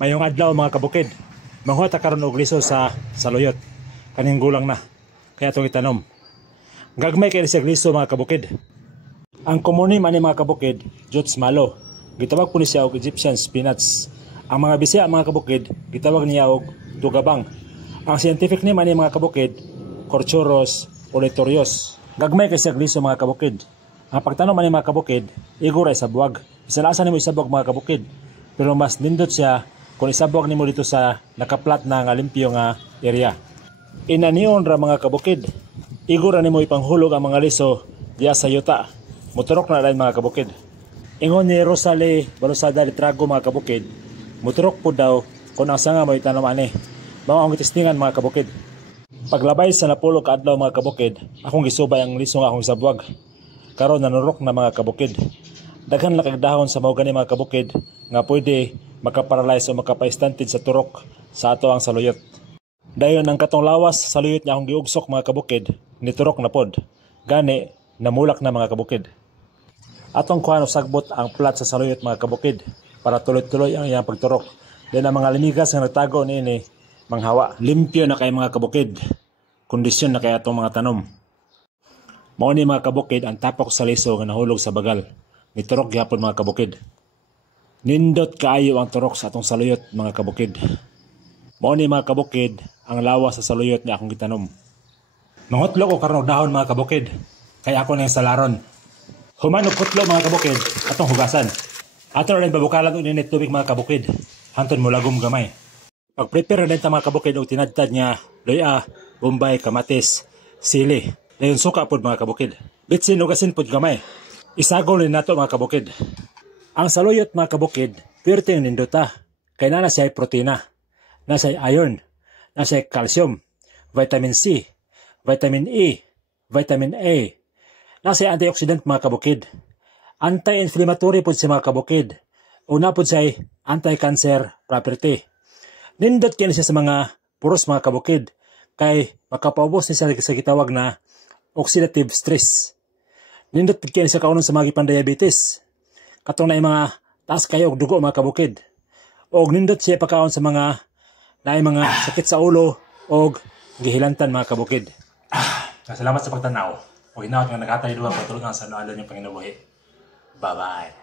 Mayong adlaw mga kabukid. Manghuta karon og liso sa saluyot. Kaning gulang na. Kaya itong itanom. Gagmay kayo siya liso mga kabukid. Ang komunim ani mga kabukid, Jots malo. Gitawag po ni siya og Egyptian spinach. Ang mga Bisaya mga kabukid, gitawag niya og tugabang. Ang scientific name ani mga kabukid, Corchuros oletorios. Gagmay kayo siya liso mga kabukid. Ang pagtanom ani mga kabukid, iguray sa buwag. Isalasan nimo isabog mga kabukid. Pero mas nindot siya kung isabog nimo dito sa nakaplat na nga limpyo nga area. Inanion ra mga kabukid. Igura nimo ipanghulog ang mga liso diya sa yuta. Muturok na rin mga kabukid. Ingon ni Rosalie Balosada de Trago mga kabukid. Muturok po daw kung ang sanga mo itanam ani. Mao ang itistingan mga kabukid. Paglabay sa napulog ka adlaw mga kabukid, akong gisubay ang liso nga akong isabwag. Karon nanurok na mga kabukid. Daghan na kag dahon sa mao gani mga kabukid nga pwede makaparalyze o makapaistantid sa turok sa ato ang saluyot. Dayon ang katong lawas sa saluyot niya akong giugsok mga kabukid, niturok na pod. Gani, namulak na mga kabukid. Atong kuha sagbot ang plat sa saluyot mga kabukid para tuloy-tuloy ang iyang pagturok. Then ang mga limigas nga nagtago niini manghawa. Limpyo na kay mga kabukid. Kondisyon na kay atong mga tanom. Mao ni mga kabukid ang tapok sa liso nga nahulog sa bagal. Niturok gyapon mga kabukid. Nindot kaayo ang turok sa atong saluyot mga kabukid. Mao ni mga kabukid ang lawas sa saluyot niya akong gitanom. Manghutlo ko karon og dahon mga kabukid. Kay ako nang salaron. Human og putlo mga kabukid atong hugasan. Ato rin babukalan og init tubig mga kabukid. Hanton mo lagom gamay. Pag-prepare rin ta mga kabukid og tinadtad niya loya, bombay, kamatis, sili. Dayon suka pod mga kabukid. Bitsin og asin pod gamay. Isagol ni nato mga kabukid. Ang saluyot mga kabukid, pwerte yung nindota. Kaya na siya protina, na siya iron, na siya calcium, vitamin C, vitamin E, vitamin A, na siya antioxidant mga kabukid. Anti-inflammatory po siya mga kabukid. Una po siya anti-cancer property. Nindot kaya siya sa mga puros mga kabukid. Kay makapaubos niya sa gitawag na oxidative stress. Nindot kaya siya kaunon sa mga diabetes. Katong na mga taas kayo og dugo mga kabukid. Og nindot siya pagkaon sa mga mga sakit sa ulo og gihilantan mga kabukid. Salamat sa pagtanaw. O hinaot nga naghatay duha patulog ang sa noalon yung panginabuhi. Bye-bye.